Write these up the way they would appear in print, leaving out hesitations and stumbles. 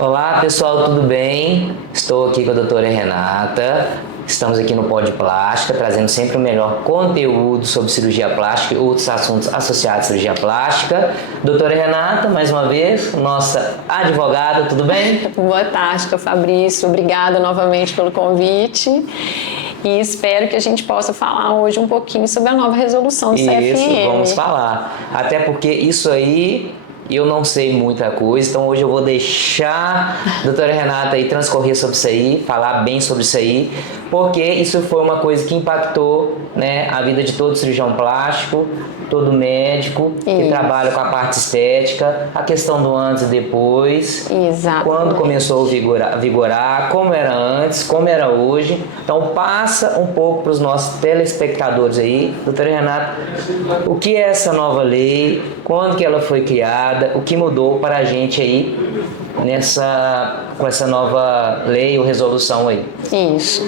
Olá pessoal, tudo bem? Estou aqui com a doutora Renata. Estamos aqui no Pod Plástica, trazendo sempre o melhor conteúdo sobre cirurgia plástica e outros assuntos associados à cirurgia plástica. Doutora Renata, mais uma vez, nossa advogada, tudo bem? Boa tarde, Fabrício. Obrigada novamente pelo convite. E espero que a gente possa falar hoje um pouquinho sobre a nova resolução do CFM. Isso, vamos falar. Até porque isso aí eu não sei muita coisa, então hoje eu vou deixar a doutora Renata aí transcorrer sobre isso aí, falar bem sobre isso aí, porque isso foi uma coisa que impactou, né, a vida de todo cirurgião plástico, todo médico que trabalha com a parte estética, a questão do antes e depois, quando começou a vigorar, como era antes, como era hoje. Então passa um pouco para os nossos telespectadores aí, doutora Renata, o que é essa nova lei, quando que ela foi criada, o que mudou para a gente aí com essa nova lei ou resolução aí? Isso.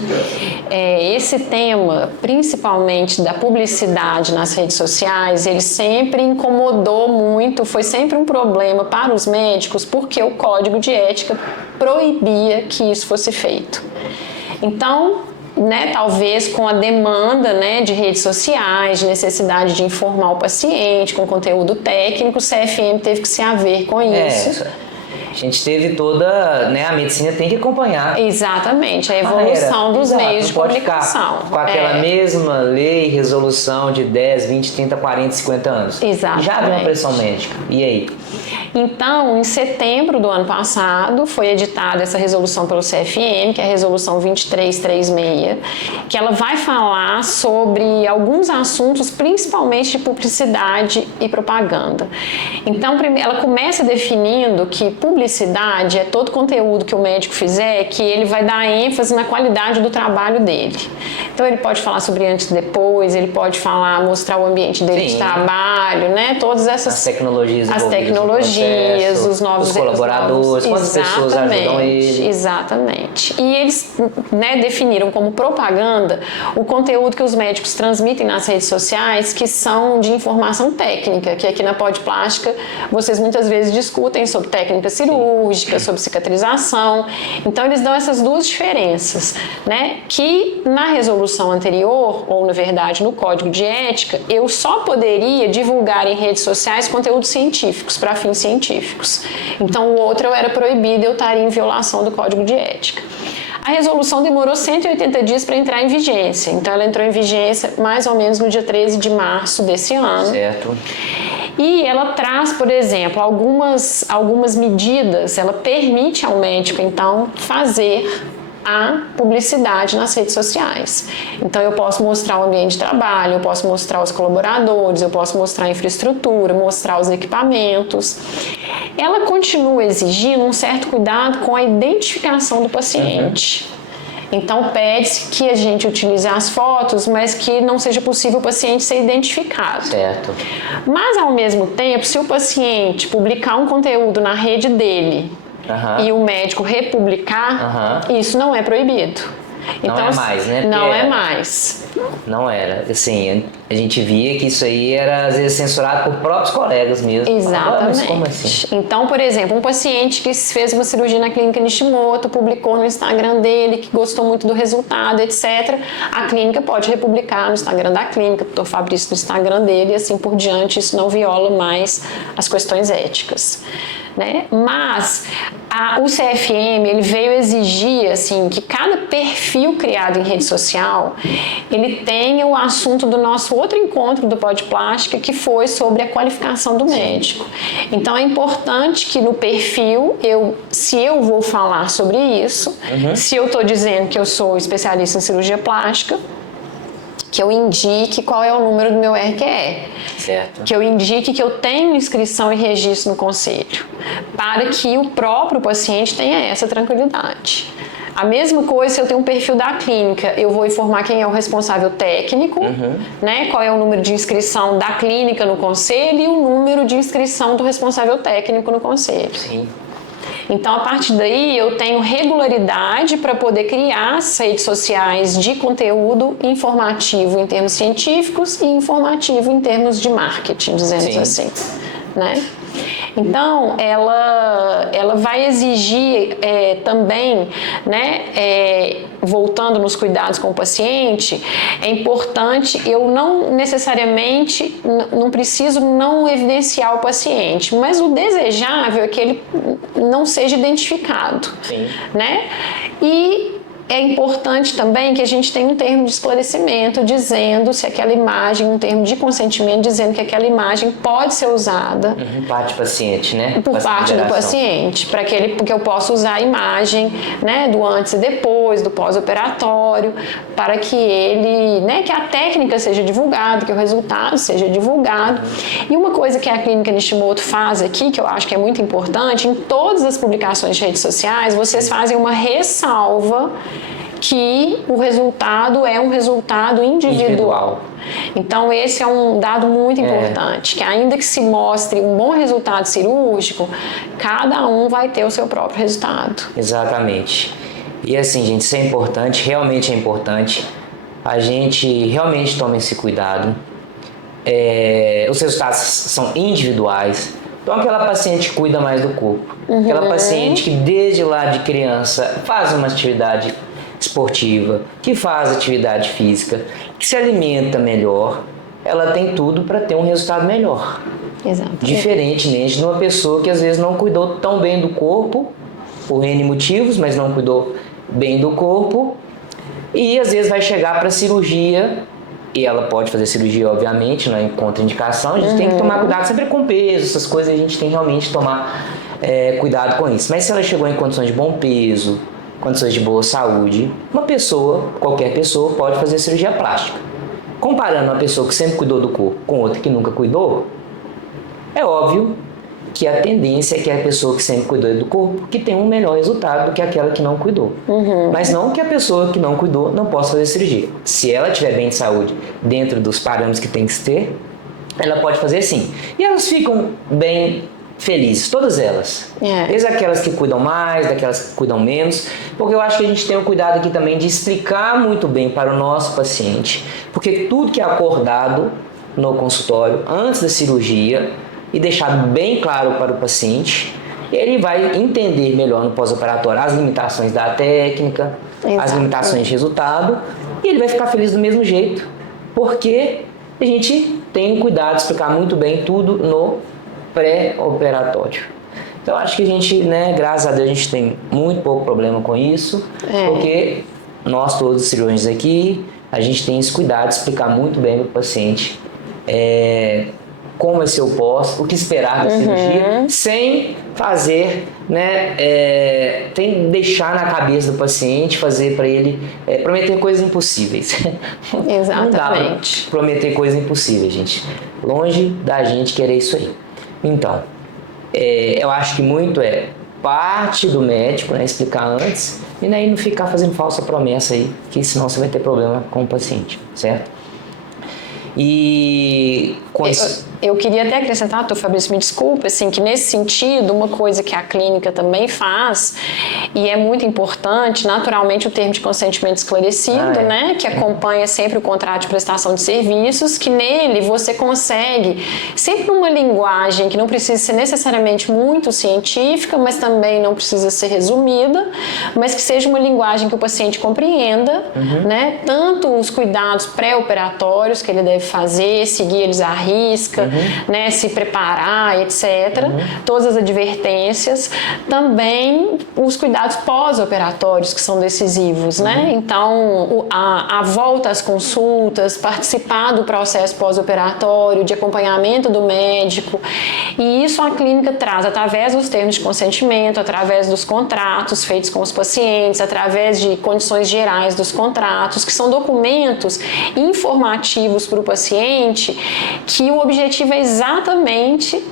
Esse tema, principalmente da publicidade nas redes sociais, ele sempre incomodou muito, foi sempre um problema para os médicos, porque o Código de Ética proibia que isso fosse feito. Então, talvez com a demanda, de redes sociais, de necessidade de informar o paciente com conteúdo técnico, o CFM teve que se haver com isso. A gente teve toda, a medicina tem que acompanhar. Exatamente, a evolução dos meios de comunicação. Com aquela mesma lei, resolução de 10, 20, 30, 40, 50 anos. Exatamente. Já havia uma pressão médica. E aí? Então, em setembro do ano passado, foi editada essa resolução pelo CFM, que é a resolução 2336, que ela vai falar sobre alguns assuntos, principalmente de publicidade e propaganda. Então, ela começa definindo que publicidade é todo conteúdo que o médico fizer, que ele vai dar ênfase na qualidade do trabalho dele. Então, ele pode falar sobre antes e depois, ele pode mostrar o ambiente dele de trabalho, todas essas... As tecnologias, os novos colaboradores, quantas pessoas ajudam ele. Exatamente. E eles definiram como propaganda o conteúdo que os médicos transmitem nas redes sociais, que são de informação técnica, que aqui na Pod Plástica vocês muitas vezes discutem sobre técnica cirúrgica, sobre cicatrização. Então eles dão essas duas diferenças, que na resolução anterior, ou na verdade no Código de Ética, eu só poderia divulgar em redes sociais conteúdos científicos, para fins científicos. Então, o outro eu era proibido, eu estaria em violação do Código de Ética. A resolução demorou 180 dias para entrar em vigência. Então, ela entrou em vigência mais ou menos no dia 13 de março desse ano. Certo. E ela traz, por exemplo, algumas medidas, ela permite ao médico, então, fazer a publicidade nas redes sociais. Então eu posso mostrar o ambiente de trabalho, eu posso mostrar os colaboradores, eu posso mostrar a infraestrutura, mostrar os equipamentos. Ela continua exigindo um certo cuidado com a identificação do paciente. Então pede-se que a gente utilize as fotos, mas que não seja possível o paciente ser identificado. Certo. Mas ao mesmo tempo, se o paciente publicar um conteúdo na rede dele, e o médico republicar, isso não é proibido. Então, não é mais, né? Não é mais. Não era. Assim, a gente via que isso aí era, às vezes, censurado por próprios colegas mesmo. Exatamente. Mas como assim? Então, por exemplo, um paciente que fez uma cirurgia na clínica Nishimoto, publicou no Instagram dele, que gostou muito do resultado, etc. A clínica pode republicar no Instagram da clínica, o Dr. Fabrício no Instagram dele, e assim por diante. Isso não viola mais as questões éticas. Mas o CFM ele veio exigir assim, que cada perfil criado em rede social ele tenha o assunto do nosso outro encontro do Pod Plástica, que foi sobre a qualificação do médico. Então é importante que no perfil, se eu vou falar sobre isso, se eu estou dizendo que eu sou especialista em cirurgia plástica, que eu indique qual é o número do meu RQE. Certo. Que eu indique que eu tenho inscrição e registro no conselho, para que o próprio paciente tenha essa tranquilidade. A mesma coisa se eu tenho um perfil da clínica, eu vou informar quem é o responsável técnico, qual é o número de inscrição da clínica no conselho e o número de inscrição do responsável técnico no conselho. Sim. Então, a partir daí, eu tenho regularidade para poder criar as redes sociais de conteúdo informativo em termos científicos e informativo em termos de marketing, dizemos assim, Então, ela vai exigir também, né, voltando nos cuidados com o paciente, é importante, eu não necessariamente, não preciso não evidenciar o paciente, mas o desejável é que ele não seja identificado. Sim. Né? E é importante também que a gente tenha um termo de esclarecimento dizendo se aquela imagem, um termo de consentimento dizendo que aquela imagem pode ser usada Parte do paciente, né? por parte do paciente, porque eu possa usar a imagem, né, do antes e depois, do pós-operatório, para que ele, né, que a técnica seja divulgada, que o resultado seja divulgado. E uma coisa que a Clínica Nishimoto faz aqui, que eu acho que é muito importante, em todas as publicações de redes sociais, vocês fazem uma ressalva que o resultado é um resultado individual. Então, esse é um dado muito importante, que ainda que se mostre um bom resultado cirúrgico, cada um vai ter o seu próprio resultado. Exatamente. E assim, gente, isso é importante, realmente é importante. A gente realmente toma esse cuidado. Os resultados são individuais. Então, aquela paciente cuida mais do corpo. Aquela paciente que desde lá de criança faz uma atividade esportiva, que faz atividade física, que se alimenta melhor, ela tem tudo para ter um resultado melhor. Exato. Diferentemente de uma pessoa que às vezes não cuidou tão bem do corpo, por N motivos, mas não cuidou bem do corpo, e às vezes vai chegar para cirurgia, e ela pode fazer cirurgia, obviamente, não é contraindicação, a gente tem que tomar cuidado sempre com peso, essas coisas a gente tem realmente que tomar cuidado com isso. Mas se ela chegou em condições de bom peso, condições de boa saúde, uma pessoa, qualquer pessoa, pode fazer cirurgia plástica. Comparando uma pessoa que sempre cuidou do corpo com outra que nunca cuidou, é óbvio que a tendência é que a pessoa que sempre cuidou do corpo que tenha um melhor resultado do que aquela que não cuidou. Mas não que a pessoa que não cuidou não possa fazer cirurgia. Se ela estiver bem de saúde, dentro dos parâmetros que tem que ter, ela pode fazer sim. E elas ficam bem felizes, todas elas. Desde aquelas que cuidam mais, daquelas que cuidam menos, porque eu acho que a gente tem o cuidado aqui também de explicar muito bem para o nosso paciente, porque tudo que é acordado no consultório, antes da cirurgia, e deixado bem claro para o paciente, ele vai entender melhor no pós-operatório as limitações da técnica, as limitações de resultado, e ele vai ficar feliz do mesmo jeito, porque a gente tem o cuidado de explicar muito bem tudo no pré-operatório. Então acho que a gente, né, graças a Deus a gente tem muito pouco problema com isso, porque nós todos os cirurgiões aqui, a gente tem esse cuidado de explicar muito bem para o paciente como vai ser o pós, o que esperar da cirurgia, sem fazer, né, sem deixar na cabeça do paciente, fazer para ele prometer coisas impossíveis. Exatamente. Não dá pra prometer coisas impossíveis, gente. Longe da gente querer isso aí. Então, eu acho que muito parte do médico, né, explicar antes, e daí não ficar fazendo falsa promessa aí, que senão você vai ter problema com o paciente, certo? E eu queria até acrescentar, doutor Fabrício, me desculpe, assim, que nesse sentido, uma coisa que a clínica também faz, e é muito importante, naturalmente o termo de consentimento esclarecido, né, que acompanha sempre o contrato de prestação de serviços, que nele você consegue, sempre numa linguagem que não precisa ser necessariamente muito científica, mas também não precisa ser resumida, mas que seja uma linguagem que o paciente compreenda, né, tanto os cuidados pré-operatórios que ele deve fazer, seguir eles à risca, né, se preparar, etc. Todas as advertências, também os cuidados pós-operatórios que são decisivos, né? Então, a volta às consultas, participar do processo pós-operatório, de acompanhamento do médico, e isso a clínica traz através dos termos de consentimento, através dos contratos feitos com os pacientes, através de condições gerais dos contratos, que são documentos informativos para o paciente, que o objetivo é exatamente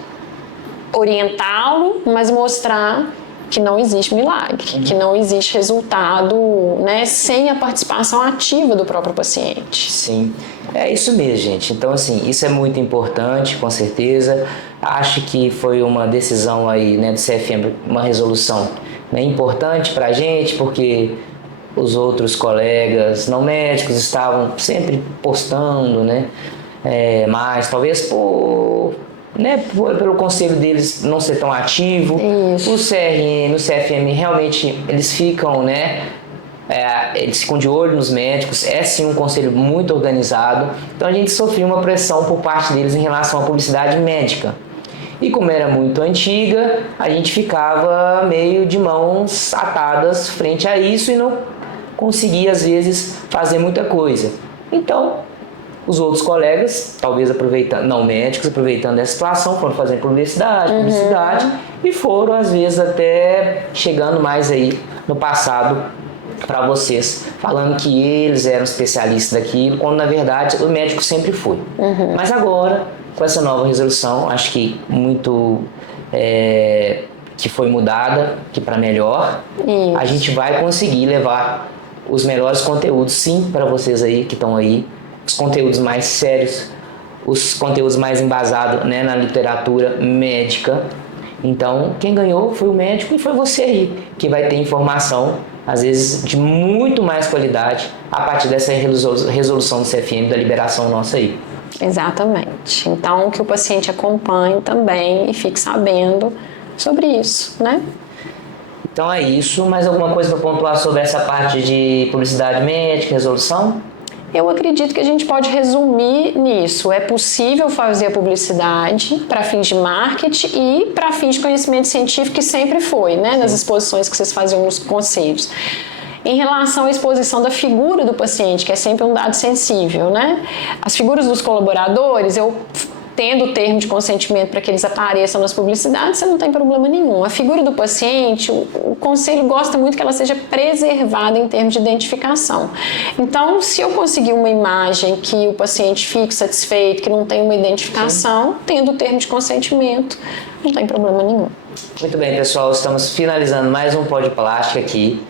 orientá-lo, mas mostrar que não existe milagre, que não existe resultado, né, sem a participação ativa do próprio paciente. Sim, é isso mesmo, gente. Então, assim, isso é muito importante, com certeza. Acho que foi uma decisão aí, né, do CFM, uma resolução, né, importante para a gente, porque os outros colegas não médicos estavam sempre postando, né, mas talvez por né, pelo conselho deles não ser tão ativo. Isso. O CRM, o CFM realmente eles ficam, né, eles ficam de olho nos médicos, é sim um conselho muito organizado, então a gente sofreu uma pressão por parte deles em relação à publicidade médica. E como era muito antiga, a gente ficava meio de mãos atadas frente a isso e não conseguia às vezes fazer muita coisa. Então, os outros colegas, talvez aproveitando, não médicos, aproveitando essa situação, foram fazendo publicidade e foram às vezes até chegando mais aí no passado para vocês, falando que eles eram especialistas daquilo, quando na verdade o médico sempre foi. Mas agora, com essa nova resolução, acho que muito que foi mudada, que para melhor, a gente vai conseguir levar os melhores conteúdos, sim, para vocês aí que estão aí, os conteúdos mais sérios, os conteúdos mais embasados, né, na literatura médica. Então, quem ganhou foi o médico e foi você aí, que vai ter informação, às vezes, de muito mais qualidade a partir dessa resolução do CFM, da liberação nossa aí. Exatamente. Então, que o paciente acompanhe também e fique sabendo sobre isso, né? Então é isso. Mais alguma coisa para pontuar sobre essa parte de publicidade médica, resolução? Eu acredito que a gente pode resumir nisso. É possível fazer a publicidade para fins de marketing e para fins de conhecimento científico, que sempre foi, né? Nas exposições que vocês faziam nos conselhos. Em relação à exposição da figura do paciente, que é sempre um dado sensível, né? As figuras dos colaboradores, eu tendo o termo de consentimento para que eles apareçam nas publicidades, você não tem problema nenhum. A figura do paciente, o conselho gosta muito que ela seja preservada em termos de identificação. Então, se eu conseguir uma imagem que o paciente fique satisfeito, que não tem uma identificação, tendo o termo de consentimento, não tem problema nenhum. Muito bem, pessoal, estamos finalizando mais um Pod Plástica aqui,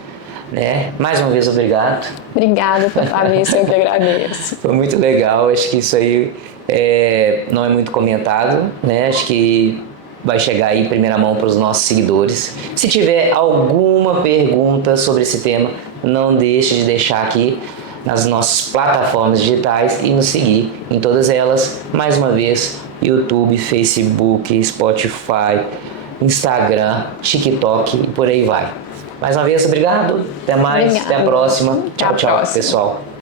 né? Mais uma vez, obrigado. Obrigada, Fabrício, eu que agradeço. Foi muito legal, acho que isso aí não é muito comentado, né? Acho que vai chegar aí em primeira mão para os nossos seguidores. Se tiver alguma pergunta sobre esse tema, não deixe de deixar aqui nas nossas plataformas digitais e nos seguir em todas elas. Mais uma vez, YouTube, Facebook, Spotify, Instagram, TikTok e por aí vai. Mais uma vez, obrigado. Até mais. Obrigada. Até a próxima. Tchau, tchau, pessoal.